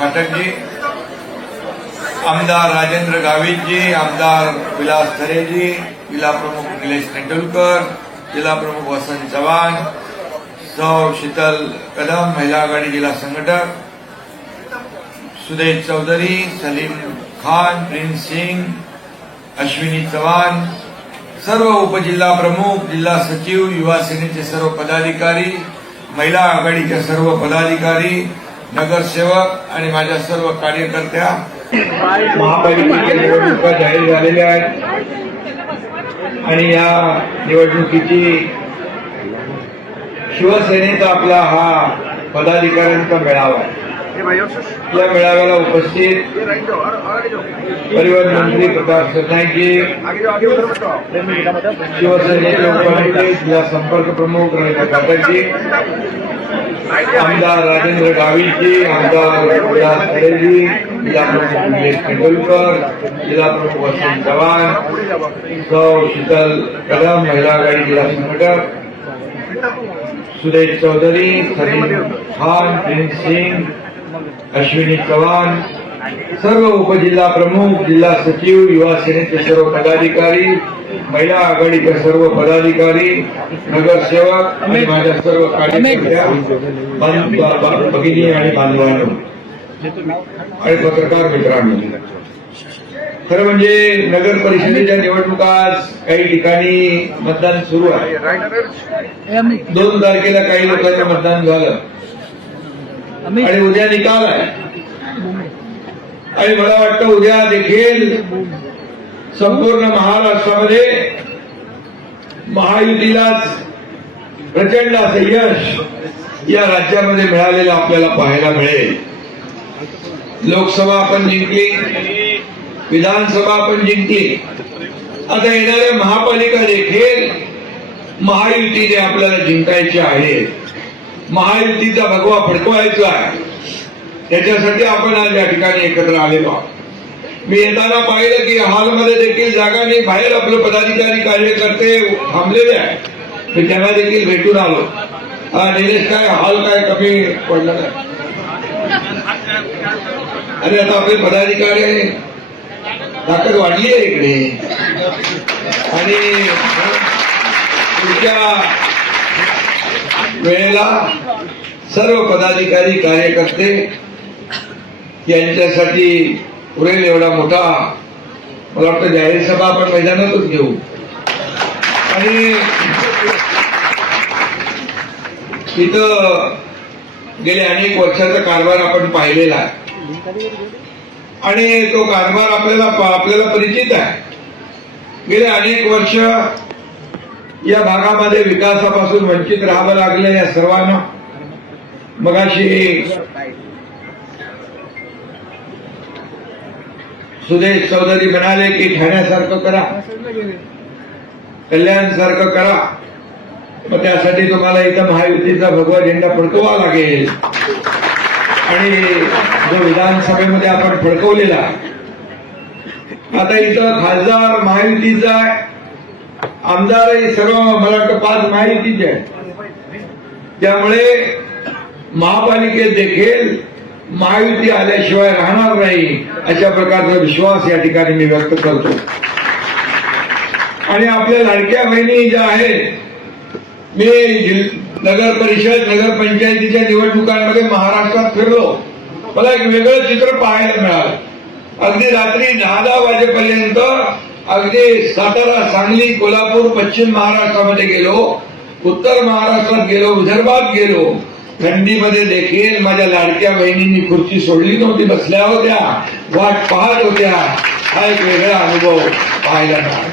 फाटक जी, आमदार राजेंद्र गावित जी, आमदार विलास खरे जी, जिला प्रमुख निलेश तेंडुलकर, जिला प्रमुख वसंत चव्हाण, सौ शीतल कदम, महिला आघाड़ी जिला संगठक, सुदेश चौधरी, सलीम खान, प्रिंस सिंह, अश्विनी चव्हाण, सर्व उपजिल्हा प्रमुख, जिल्हा सचिव, युवा सेनेचे सर्व पदाधिकारी, महिला आघाडीचे सर्व पदाधिकारी, नगरसेवक आणि माझ्या सर्व कार्यकर्त्या, महापालिकेच्या निवडणुका जाहीर झालेल्या आहेत आणि या निवडणुकीची शिवसेनेचा आपला हा पदाधिकाऱ्यांचा मेळावा आहे। या मेळाव्याला उपस्थित परिवहन मंत्री प्रकाश सरनाईकजी, शिवसेनेचे उपनेते जिल्हा संपर्क प्रमुख रवींद्र फाटकजी, आमदार राजेंद्र गावितजी, आमदार विलास खरेजी, जिला प्रमुख निलेश तेंडुलकर, जिला प्रमुख वसंत चव्हाण, सौ शीतल कदम, महिला आघाड़ी जिला संगठक, सुदेश चौधरी, सलीम खान, प्रिंस सिंह, अश्विनी चव्हाण, सर्व उपजिल्हा प्रमुख, जिल्हा सचिव, युवा सेनेचे सर्व पदाधिकारी, महिला आघाडीचे सर्व पदाधिकारी, नगरसेवक आणि माझ्या सर्व कार्यकर्त्या, भगिनी आणि बांधवांनो आणि पत्रकार मित्रांनो, खरं म्हणजे नगर परिषदेच्या निवडणुका काही ठिकाणी मतदान सुरू आहे। 2 तारखेला काही लोकांचं मतदान झालं आणि उद्या निकाल आहे आणि मला वाटतं उद्या देखील संपूर्ण महाराष्ट्रामध्ये महायुतीलाच प्रचंड असं यश या राज्यामध्ये मिळालेलं आपल्याला पाहायला मिळेल। लोकसभा आपण जिंकली, विधानसभा आपण जिंकली, आता येणाऱ्या महापालिका देखील महायुतीने आपल्याला जिंकायची आहे। महायुतीचा भगवा फडकवायचा आहे, त्याच्यासाठी आपण आज या ठिकाणी एकत्र आलेलो आहोत। मी येताना पाहिलं की हॉलमध्ये देखील जागा नाही, बाहेर आपले पदाधिकारी कार्यकर्ते थांबलेले आहेत, मी त्यांना देखील भेटून आलो। निलेश काय हॉल काय कमी पडलं नाही? अरे आता आपले पदाधिकारी ताकद वाढली आहे इकडे आणि पुढच्या वेळेला सर्व पदाधिकारी कार्यकर्ते यांच्यासाठी पुरेल एवढा मोठा मला वाटतं जाहीर सभा आपण मैदानातच घेऊ आणि तिथं गेले अनेक वर्षाचा कारभार आपण पाहिलेला आहे आणि तो कारभार आपल्याला परिचित आहे। गेले अनेक वर्ष या भागामध्ये विकासापासून वंचित राहावं लागलं या सर्वांना। मगाशी सुदेश चौधरी म्हणाले की ठाण्यासारखं करा, कल्याणसारखं करा, मग त्यासाठी तुम्हाला इथं महायुतीचा भगवा झेंडा फडकवावा लागेल आणि जो विधानसभेमध्ये आपण फडकवलेला आता इथं खासदार महायुतीचा आहे, आमदारही सर्व मला वाटतं 5 महायुतीचे आहेत, त्यामुळे महापालिकेत देखील महायुती आल्याशिवाय राहणार नाही अशा प्रकारचा विश्वास या ठिकाणी मी व्यक्त करतो। आणि आपल्या लाडक्या बहिणी ज्या आहेत, मी नगर परिषद नगर पंचायतीच्या निवडणुकांमध्ये महाराष्ट्रात फिरलो, मला एक वेगळं चित्र पाहायला मिळालं। अगदी रात्री 10-10 वाजेपर्यंत अगदी सातारा, सांगली, कोल्हापूर, पश्चिम महाराष्ट्रामध्ये गेलो, उत्तर महाराष्ट्रात गेलो, विदर्भात गेलो, थंडीमध्ये देखील माझ्या लाडक्या बहिणींनी खुर्ची सोडली नव्हती, बसल्या होत्या, वाट पाहत होत्या। हा एक वेगळा अनुभव पाहायला मिळाला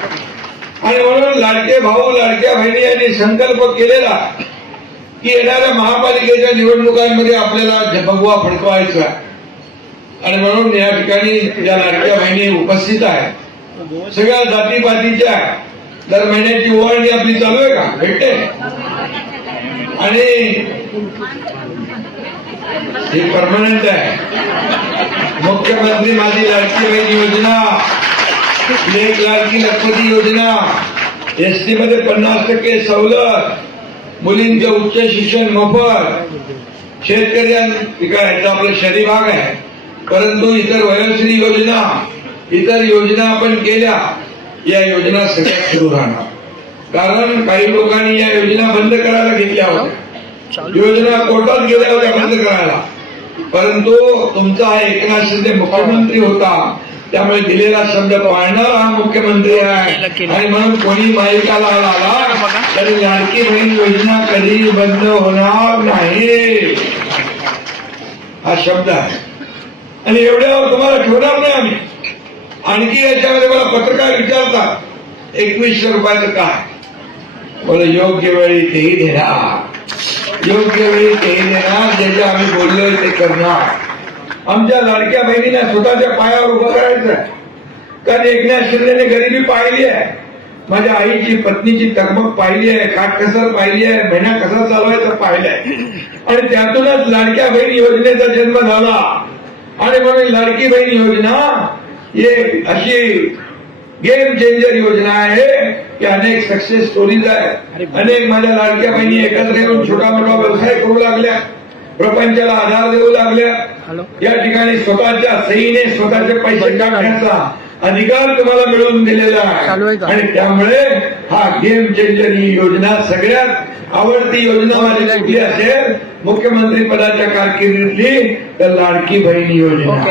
आणि म्हणून लाडके भाऊ लाडक्या बहिणी यांनी संकल्प केलेला की येणाऱ्या महापालिकेच्या निवडणुकांमध्ये आपल्याला भगवा फडकवायचा आणि म्हणून या ठिकाणी या लाडक्या बहिणी उपस्थित आहेत। सगळ्या जातीपातीच्या दर महिन्याची ओवाळणी आपली चालू आहे का? भेटते आणि ही परमनंट आहे। मुख्यमंत्री माझी लाडकी बहीण योजना, एक लाडकी लखपती योजना, एसटी मध्ये 50% सवलत, मुलींचं उच्च शिक्षण मोफत, शेतकऱ्यांना आपलं शहरी भाग आहे परंतु इतर वयोश्री योजना, इतर योजना आपण केल्या, या योजना सगळ्या सुरू राहणार. कारण काही लोकांनी या योजना बंद करायला घेतल्या होत्या, योजना कोर्टात गेल्या होत्या बंद करायला. परंतु तुमचा हा एकनाथ शिंदे मुख्यमंत्री होता, त्यामुळे दिलेला शब्द पाळणारा हा मुख्यमंत्री आहे. आणि म्हणून कोणी माहितीला आला तरी लाडकी बहीण योजना कधी बंद होणार नाही, हा शब्द आहे. आणि एवढ्यावर तुम्हाला ठेवणार नाही आम्ही. आणखी याच्यामध्ये मला पत्रकार विचारतात 2100 रुपयाचं काय, बोल योग्य वेळी तेही देणार, योग्य वेळी तेही देणार, ज्याचे आम्ही बोललोय ते करणार. आमच्या लाडक्या बहिणीला स्वतःच्या पायावर उभं करायचं आहे. कारण एकनाथ शिंदेने गरिबी पाहिली आहे, माझ्या आईची पत्नीची तगमग पाहिली आहे, काटकसर पाहिली आहे, महिना कसा चालवायचा पाहिलाय. आणि त्यातूनच लाडक्या बहीण योजनेचा जन्म झाला. आणि म्हणून लाडकी बहीण योजना ही अशी गेम चेंजर योजना आहे की अनेक सक्सेस स्टोरीज आहे. अनेक माझ्या लाडक्या बहिणी एकत्र येऊन छोटा मोठा व्यवसाय करू लागल्या, प्रपंचाला आधार देऊ लागल्या. या ठिकाणी स्वतःच्या सहीने स्वतःचे पैसे टाकण्याचा अधिकार तुम्हाला मिळवून दिलेला आहे. आणि त्यामुळे हा गेम चेंजर ही योजना सगळ्यात आवडती योजना माझी कुठली असेल मुख्यमंत्री पदाच्या कारकिर्दीतली तर लाडकी बहीण योजना.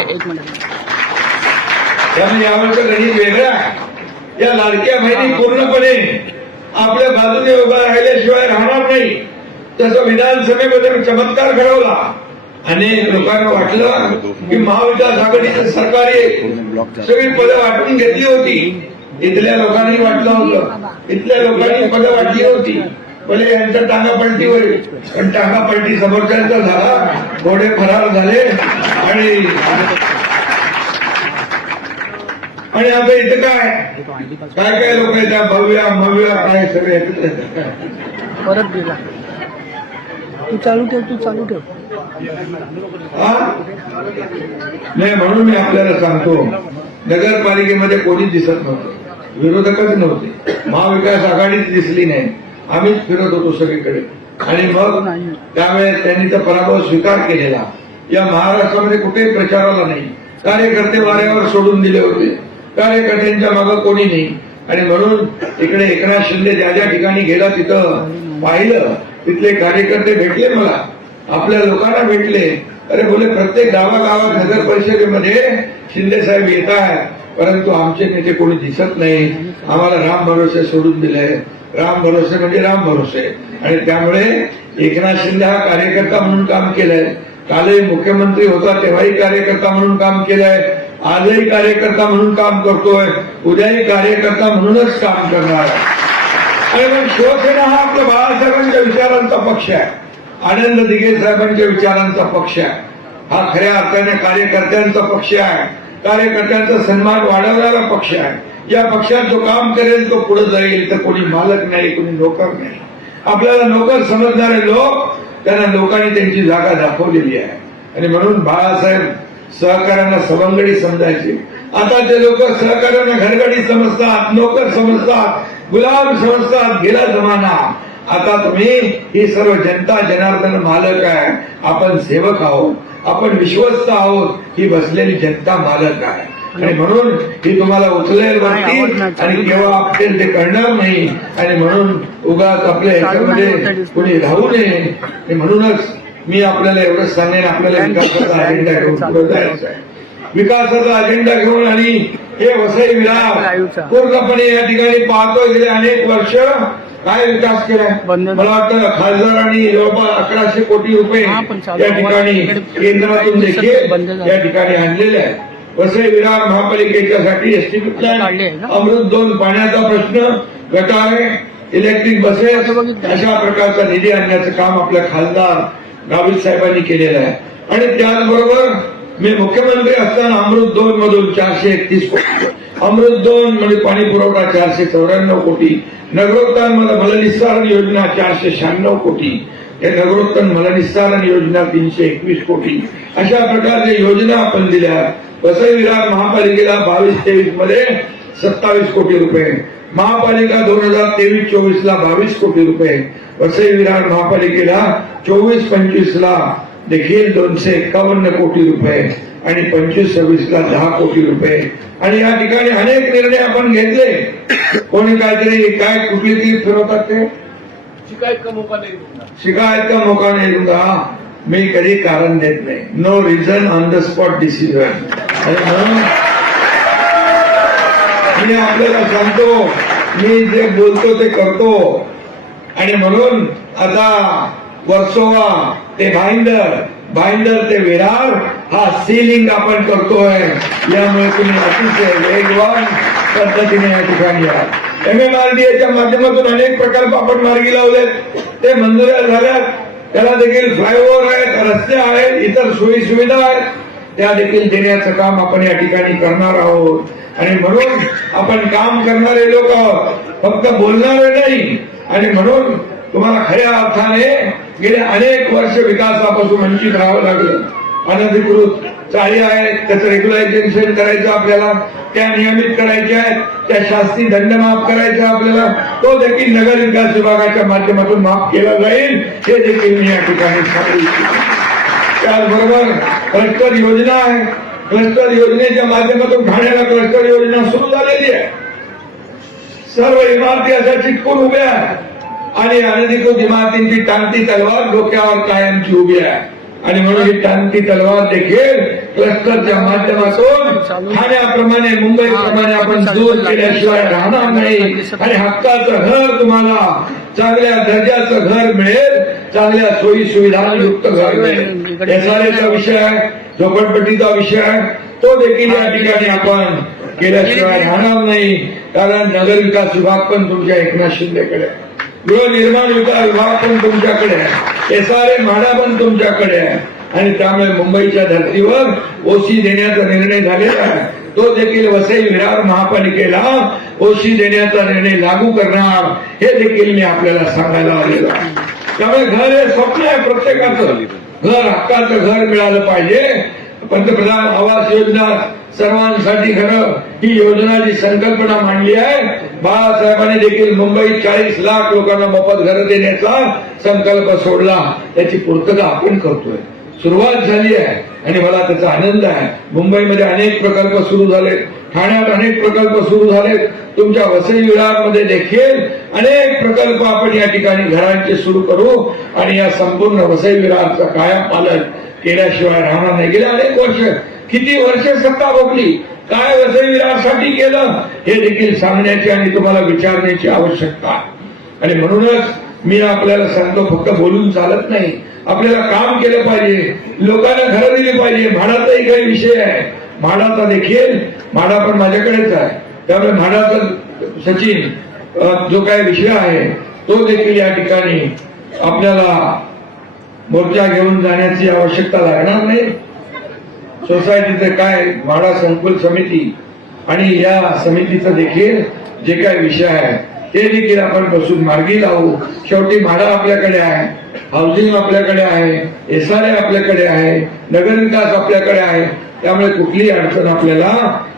त्यामुळे यावरचं गणित वेगळं आहे. या लाडक्या बहिणी पूर्णपणे आपल्या बाजूने उभा राहिल्याशिवाय राहणार नाही. तसं विधानसभेमध्ये चमत्कार घडवला. अनेक लोकांना वाटलं की महाविकास आघाडीचं सरकार सगळी पदं वाटून घेतली होती. इथल्या लोकांनी वाटलं होतं, इथल्या लोकांनी पदं वाटली होती, भले यांचं टांगा पलटी होईल, पण टांगा पलटी समोरच्यांचा झाला, घोडे फरार झाले. आणि आता इथं काय काय लोक येतात, भव्य काय सगळे परत गेला. तू चालू ठेव. नाही, म्हणून मी आपल्याला सांगतो, नगरपालिकेमध्ये कोणी दिसत नव्हतं, विरोधकच नव्हते, महाविकास आघाडीच दिसली नाही, आम्हीच फिरत होतो सगळीकडे. आणि मग त्यावेळेस त्यांनी तर पराभव स्वीकार केलेला. या महाराष्ट्रामध्ये कुठेही प्रचाराला नाही, कार्यकर्ते वाऱ्यावर सोडून दिले होते, कार्यकर्त्यांच्या मागं कोणी नाही. आणि म्हणून इकडे एकनाथ शिंदे ज्या ज्या ठिकाणी गेला तिथं पाहिलं, तिथले कार्यकर्ते भेटले मला, आपल्या लोकांना भेटले. अरे बोले प्रत्येक गावागावात नगर परिषदेमध्ये शिंदे साहेब येत आहेत, परंतु आमचे नेते कोणी दिसत नाही, आम्हाला राम भरोसे सोडून दिले. राम भरोसे म्हणजे राम भरोसे. आणि त्यामुळे एकनाथ शिंदे हा कार्यकर्ता म्हणून काम केलंय, कालही मुख्यमंत्री होता तेव्हाही कार्यकर्ता म्हणून काम केलंय, आजही कार्यकर्ता म्हणून काम करतोय, उद्याही कार्यकर्ता म्हणूनच काम करणार आहे. आणि मग शिवसेना हा आपल्या बाळासाहेबांच्या विचारांचा पक्ष आहे, आनंद दिघे साहेबांच्या विचारांचा पक्ष आहे, हा खऱ्या अर्थाने कार्यकर्त्यांचा पक्ष आहे, कार्यकर्त्यांचा सन्मान वाढवणारा पक्ष आहे. या पक्षात जो काम करेल तो पुढे जाईल, तर कोणी मालक नाही, कोणी नोकर नाही. आपल्याला नोकर समजणारे लोक, त्यांना लोकांनी त्यांची जागा दाखवलेली आहे. आणि म्हणून बाळासाहेब सहकार्यांना सवंगडी समजायचे, आता ते लोक सहकार्यांना घरगडी समजतात, नोकर समजतात, गुलाम समजतात. गेला जमाना. आता तुम्ही ही सर्व जनता जनार्दन मालक आहे, आपण सेवक आहोत, आपण विश्वस्त आहोत, ही बसलेली जनता मालक आहे. आणि म्हणून ही तुम्हाला उचलेल वरती आणि केव्हा आपटेल ते कळणार नाही. आणि म्हणून उगाच आपल्या ह्याच्यामध्ये कोणी राहू नये. आणि म्हणूनच मी आपल्याला एवढंच सांगेन, आपल्याला विकासाचा अजेंडा घेऊन पुढे जायचा आहे, विकासाचा अजेंडा घेऊन. आणि हे वसई विरार पूर्णपणे या ठिकाणी पाहतोय गेले अनेक वर्ष काय विकास केलाय. मला वाटतं खासदारांनी जवळपास 1100 कोटी रुपये या ठिकाणी केंद्रातून देखील या ठिकाणी आणलेले आहे. वसई विरार महापालिकेच्यासाठी एसटी प्लॅन, अमृत 2 पाण्याचा प्रश्न, गटारे, इलेक्ट्रिक बसेस, अशा प्रकारचा निधी आणण्याचं काम आपल्या खासदार गावित साहेबांनी केलेलं आहे. आणि त्याचबरोबर मी मुख्यमंत्री असताना अमृत 2 मधून 431 कोटी, अमृत 2 म्हणजे पाणी पुरवठा 494 कोटी, नगरोत्थान मलनिस्सारण योजना 496 कोटी, हे नगरोत्थान मलनिस्सारण योजना 321 कोटी, अशा प्रकारच्या योजना आपण दिल्या. वसई विरार महापालिकेला 22-23 मध्ये 27 कोटी रुपये, महापालिका 2023-24 ला 22 कोटी रुपये, वसई विरार महापालिकेला 24-25 ला देखील 251 कोटी रुपये, आणि 25-26ला 10 कोटी रुपये. आणि या ठिकाणी अनेक निर्णय आपण घेतले. कोणी काहीतरी काय कुठली ती फिरवतात ते शिकायत का मौका नाही दूंगा. मी कधी कारण देत नाही. No reason on the spot decision. म्हणून मी आपल्याला सांगतो, मी जे बोलतो ते करतो. आणि म्हणून आता वर्सोवा ते भाईंदर ते विरार हा सीलिंग आपण करतोय. यामुळे तुम्ही अतिशय वेगवान पद्धतीने या ठिकाणी या. MMRDAच्या माध्यमातून अनेक प्रकल्प आपण मार्गी लावलेत. ते मंजुऱ्या झाल्यात. त्याला देखील फ्लायओव्हर आहेत, रस्ते आहेत, इतर सोयी सुविधा आहेत. त्या देखील देण्याचं काम आपण या ठिकाणी करणार आहोत. आणि म्हणून आपण काम करणारे लोक फक्त बोलणारे नाही. आणि म्हणून तुम्हाला खऱ्या अर्थाने गेले अनेक वर्ष विकासापासून वंचित राहावं लागलं. अनधिकृत चाळी आहेत, त्याचं रेग्युलायझेशन करायचं आपल्याला, त्या नियमित करायच्या आहेत, त्या शास्ती दंड माफ करायचा आपल्याला. तो देखील नगर विकास विभागाच्या माध्यमातून माफ केला जाईल, हे देखील मी या ठिकाणी सांगू इच्छितो. त्याचबरोबर क्लस्टर योजना आहे. क्लस्टर योजनेच्या माध्यमातून ठाण्याला क्लस्टर योजना सुरू झालेली आहे. सर्व इमारती अशा चिटकून उभ्या आहेत. आणि अनधिकृत इमारतींची टांगती तलवार डोक्यावर कायमची उभी आहे. आणि म्हणून ही टांगती तलवार देखील क्लस्टरच्या माध्यमातून ठाण्याप्रमाणे मुंबईप्रमाणे आपण दूर केल्याशिवाय राहणार नाही. आणि हक्काचं घर तुम्हाला चांगल्या दर्जाचं घर मिळेल, चांगल्या सोयी सुविधांयुक्त घर मिळेल. एसआरएचा विषय आहे, झोपडपट्टीचा विषय आहे, तो देखील या ठिकाणी आपण केल्याशिवाय राहणार नाही. कारण नगरविकास विभाग पण तुमच्या एकनाथ शिंदेकडे आहे, गृहनिर्माण विभाग पण तुमच्याकडे आहे, एसआरए म्हाडा पण तुमच्याकडे आहे. आणि त्यामुळे मुंबईच्या धर्तीवर ओसी देण्याचा निर्णय झालेला आहे. तो देखील वसई विरार महापालिकेला ओसी देण्याचा निर्णय लागू करणार, हे देखील मी आपल्याला सांगायला आलेलो आहे. त्यामुळे घर हे स्वप्न आहे प्रत्येकाचं. घर हक्काचं घर मिळालं पाहिजे. पंतप्रधान आवास योजना सर्वांसाठी घरं ही योजना जी संकल्पना मांडली आहे, बाळासाहेबांनी देखील मुंबईत 40 लाख लोकांना मोफत घरं देण्याचा संकल्प सोडला. त्याची पूर्तता आपण करतोय. सुरुवात झाली आहे आणि मला त्याचा आनंद आहे. मुंबईमध्ये अनेक प्रकल्प सुरू झाले, ठाण्यात अनेक प्रकल्प सुरू झाले, तुमच्या वसई विरारमध्ये देखील अनेक प्रकल्प आपण या ठिकाणी घरांचे सुरू करू. आणि या संपूर्ण वसई विरारचा कायम पालन केल्याशिवाय राहणार नाही. गेल्या अनेक वर्ष, किती वर्ष सत्ता भोगली, काय वसई विरारसाठी केलं, हे देखील सांगण्याची आणि तुम्हाला विचारण्याची आवश्यकता आहे. आणि म्हणूनच मी आपल्याला सांगतो, फक्त बोलून चालत नाही, आपल्याला काम केलं पाहिजे, लोकांना घरं दिली पाहिजे. म्हाडाचाही काही विषय आहे. म्हाडाचा देखील, म्हाडा पण माझ्याकडेच आहे, त्यामुळे म्हाडाचा सचिन जो काही विषय आहे तो देखील या ठिकाणी आपल्याला मोर्चा घेऊन जाण्याची आवश्यकता लागणार नाही. सोसायटीचे काय म्हाडा संकुल समिती आणि या समितीचं देखील जे काही विषय आहे ते देखील आपण बसून मार्गी लावू. शेवटी म्हाडा आपल्याकडे आहे, हाऊसिंग आपल्याकडे आहे, एसआरए आपल्याकडे आहे, नगरविकास आपल्याकडे आहे. त्यामुळे कुठलीही अडचण आपल्याला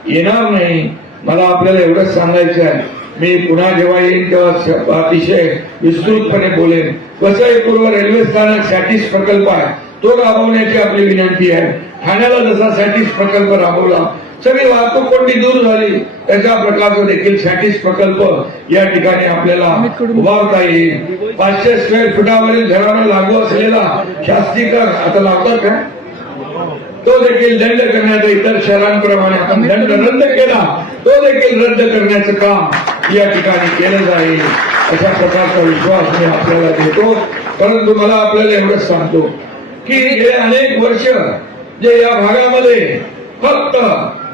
येणार नाही. मला आपल्याला एवढंच सांगायचं आहे, मी पुन्हा जेव्हा येईन तेव्हा अतिशय विस्तृतपणे बोलेन. वसई पूर्व रेल्वे स्थानक सॅटिस प्रकल्प आहे, तो राबवण्याची आपली विनंती आहे. ठाण्याला जसा सॅटिस प्रकल्प राबवला, सगळी वाहतूक कोंडी दूर झाली, त्याच्या प्रकारचा देखील सॅटिस प्रकल्प या ठिकाणी आपल्याला उभारता येईल. 500 स्क्वेअर फुटावरील घरांना लागू असलेला शास्ती कर आता लावतात का, तो देखील दंड करण्याचा, इतर शहरांप्रमाणे आपण दंड रद्द केला, तो देखील रद्द करण्याचं काम या ठिकाणी केलं जाईल, अशा प्रकारचा विश्वास मी आपल्याला देतो. परंतु मला आपल्याला एवढंच सांगतो की गेले अनेक वर्ष जे या भागामध्ये फक्त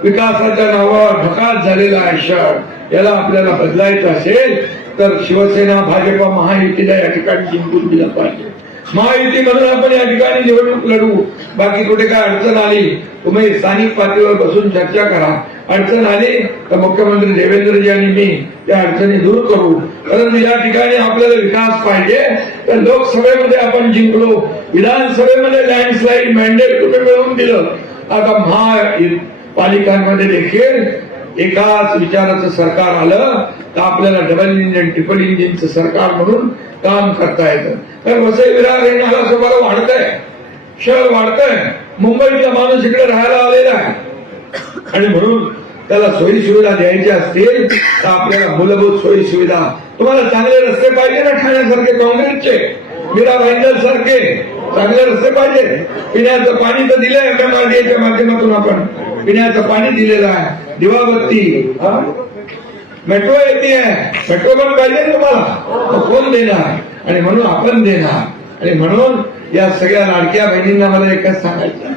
विकासाच्या नावावर ढकाल झालेला आहे शहर, याला आपल्याला बदलायचं असेल तर शिवसेना भाजपा महायुतीला या ठिकाणी जिंकून दिलं पाहिजे. महायुती म्हणून आपण या ठिकाणी निवडणूक लढू. बाकी कुठे काय अडचण आली तुम्ही स्थानिक पातळीवर बसून चर्चा करा. अडचण आली तर मुख्यमंत्री देवेंद्रजी आणि मी त्या अडचणी दूर करू. परंतु या ठिकाणी आपल्याला विकास पाहिजे तर लोकसभेमध्ये आपण जिंकलो, विधानसभेमध्ये लँडस्लाईड मॅन्डेट तुम्ही मिळवून दिलं. आता महापालिकांमध्ये देखील एकाच विचाराचं सरकार आलं तर आपल्याला डबल इंजिन ट्रिपल इंजिनचं सरकार म्हणून काम करता येतं. तर वसई विरार हे नाला बरं वाढतंय, शहर वाढतंय, मुंबईतला माणूस इकडे राहायला आलेला आणि म्हणून त्याला सोयी सुविधा द्यायच्या असतील तर आपल्याला मूलभूत सोयी सुविधा, तुम्हाला चांगले रस्ते पाहिजे ना ठाण्यासारखे काँग्रेसचे, मीरा भाईंदर सारखे चांगले रस्ते पाहिजे, पिण्याचं पाणी तर दिलंय MMRDAच्या माध्यमातून, आपण पिण्याचं पाणी दिलेलं आहे, दिवाबत्ती, मेट्रो येते, मेट्रो पण पाहिजे तुम्हाला, कोण देणार, आणि म्हणून आपण देणार. आणि म्हणून या सगळ्या लाडक्या बहिणींना मला एकच सांगायचं आहे,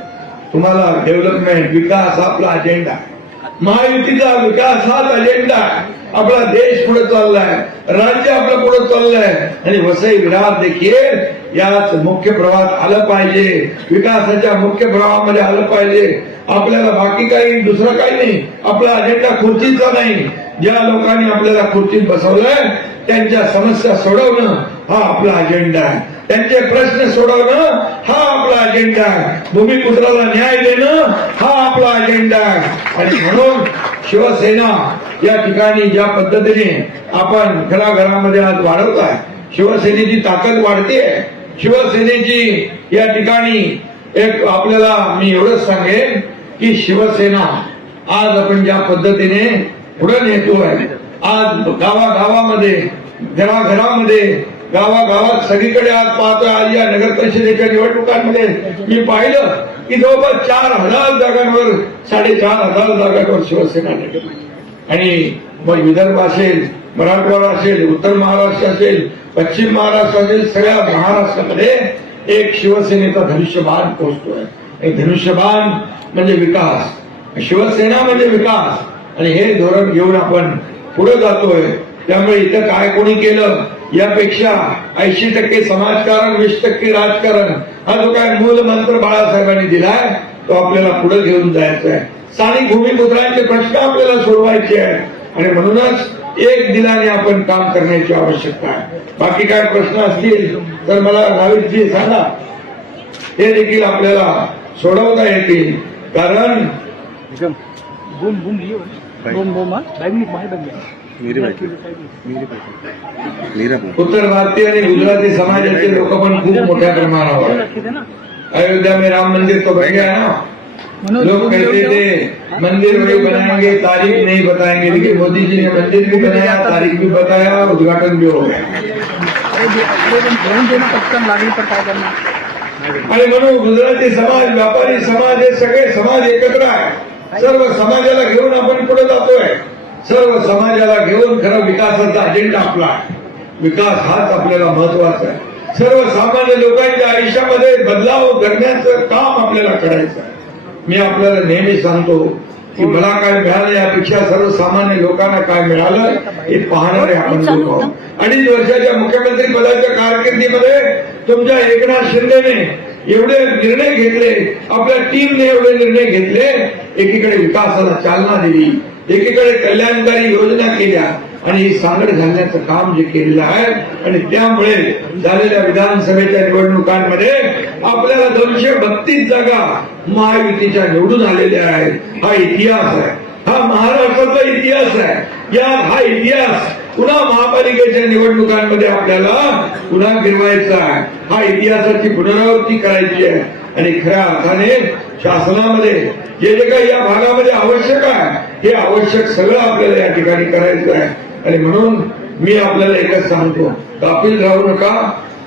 तुम्हाला डेव्हलपमेंट, विकास आपला अजेंडा आहे, महायुतीचा विकास हाच अजेंडा आहे. आपला देश पुढे चाललाय, राज्य आपलं पुढे चाललंय, आणि वसई विरार देखील याच मुख्य प्रवाहात आलं पाहिजे, विकासाच्या मुख्य प्रवाहामध्ये आलं पाहिजे. आपल्याला बाकी काही दुसरं काही नाही, आपला अजेंडा खुर्चीचा नाही. ज्या लोकांनी आपल्याला खुर्चीत बसवलंय त्यांच्या समस्या सोडवणं हा आपला अजेंडा आहे, त्यांचे प्रश्न सोडवणं हा आपला अजेंडा आहे, भूमिपुत्राला न्याय देणं हा आपला अजेंडा आहे. आणि म्हणून शिवसेना या ठिकाणी ज्या पद्धतीने आपण घराघरामध्ये आज वाढवत आहे, शिवसेनेची ताकद वाढते, शिवसेनेची या ठिकाणी एक आपल्याला मी एवढंच सांगेन की शिवसेना आज आपण ज्या पद्धतीने पुढे नेतोय, आज गावागावामध्ये, घराघरामध्ये, गावागावात सगळीकडे आज पाहतोय. आज या नगर परिषदेच्या निवडणुकांमध्ये मी पाहिलं की जवळपास 4,000 जागांवर, 4,500 जागांवर शिवसेना लढली. आणि मग विदर्भ असेल, मराठवाडा असेल, उत्तर महाराष्ट्र असेल, पश्चिम महाराष्ट्र असेल, सगळ्या महाराष्ट्रामध्ये एक शिवसेनेचा धनुष्यबाण पोहोचतोय. एक धनुष्यबाण म्हणजे विकास, शिवसेना म्हणजे विकास, आणि हे धोरण घेऊन आपण पुढे जातोय. त्यामुळे इथं काय कोणी केलं यापेक्षा 80% समाजकारण, 20% राजकारण, हा जो काय मूल मंत्र बाळासाहेबांनी दिलाय तो आपल्याला पुढे घेऊन जायचा आहे. स्थानिक भूमिपुत्रांचे प्रश्न आपल्याला सोडवायचे आहे, आणि म्हणूनच एक दिलाने आपण काम करण्याची आवश्यकता आहे. बाकी काय प्रश्न असतील तर मला नाविकजी सांगा, हे देखील आपल्याला सोडवता येतील. कारण उत्तर भारतीय आणि गुजराती समाजाचे लोक पण खूप मोठ्या प्रमाणावर, अयोध्या में राम मंदिर तो बन गया ना, लोग कहते थे मंदिर वही बनाएंगे, तारीख नहीं बताएंगे, लेकिन मोदी जी ने मंदिर भी बनाया, तारीख भी बताया और उद्घाटन भी हो गया. आणि म्हणून गुजराती समाज, व्यापारी समाज, हे सगळे समाज एकत्र आहे. सर्व समाजाला घेऊन आपण पुढे जातोय, सर्व समाजाला घेऊन खरं विकासाचा अजेंडा आपला आहे. विकास हाच आपल्याला महत्वाचा आहे. सर्वसामान्य लोकांच्या आयुष्यामध्ये बदलाव करण्याचं काम आपल्याला करायचं आहे. मी आपल्याला नेहमी सांगतो की मला काय मिळालं यापेक्षा सर्वसामान्य लोकांना काय मिळालं हे पाहणारे आपण लोक आहोत. 2.5 वर्षाच्या मुख्यमंत्री पदाच्या कारकिर्दीमध्ये तुमच्या एकनाथ शिंदेने एवढे निर्णय घेतले, आपल्या टीमने एवढे निर्णय घेतले, एकीकडे विकासाला चालना दिली, एकीकडे कल्याणकारी योजना केल्या, आणि ही सांगड घालण्याचं काम जे केलेलं आहे. आणि त्यामुळे झालेल्या विधानसभेच्या निवडणुकांमध्ये आपल्याला 232 जागा महायुतीच्या निवडून आलेल्या आहेत. हा इतिहास आहे, हा महाराष्ट्राचा इतिहास आहे. हा इतिहास पुन्हा महापालिकेच्या निवडणुकांमध्ये आपल्याला पुन्हा गिरवायचा आहे. हा इतिहासाची पुनरावृत्ती करायची आहे. आणि खऱ्या अर्थाने शासनामध्ये जे जे काही या भागामध्ये आवश्यक आहे हे आवश्यक सगळं आपल्याला या ठिकाणी करायचं आहे. आणि म्हणून मी आपल्याला एकच सांगतो, गाफील राहू नका,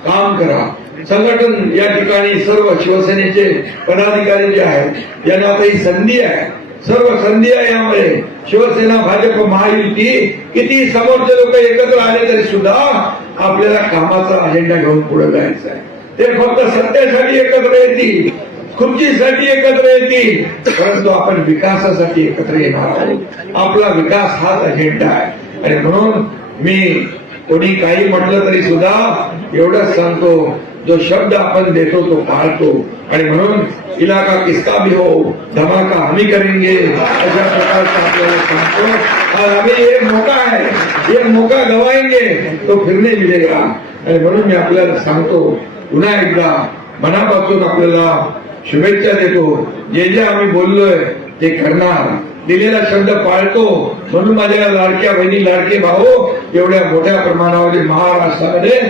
काम करा. संघटन या ठिकाणी सर्व शिवसेनेचे पदाधिकारी जे आहेत यांना आता ही संधी आहे, सर्व संधी आहे. यामध्ये शिवसेना, भाजप, महायुती किती समोरचे लोक एकत्र आले तरी सुद्धा आपल्याला कामाचा अजेंडा घेऊन पुढे जायचा आहे. ते फक्त सत्तेसाठी एकत्र येतील, खुर्चीसाठी एकत्र येतील, परंतु आपण विकासासाठी एकत्र येणार आहोत. आपला विकास हाच अजेंडा आहे. आणि म्हणून मी कोणी काही म्हटलं तरी सुद्धा एवढंच सांगतो, जो शब्द आपण देतो तो पाळतो. आणि म्हणून इलाका किसका भी हो, धमाका हमी करेंगे, अशा प्रकारचा आपल्याला सांगतो. आज आम्ही एक मौका है, एक मौका गवाएंगे तो फिर नहीं मिलेगा. आणि म्हणून मी आपल्याला सांगतो, पुन्हा एकदा मनापासून आपल्याला शुभेच्छा देतो. जे जे आम्ही बोललोय ते करणार, दिलेला शब्द पाळतो. म्हणून माझ्या लाडक्या बहिणी, लाडके भाऊ एवढ्या मोठ्या प्रमाणावर महाराष्ट्रामध्ये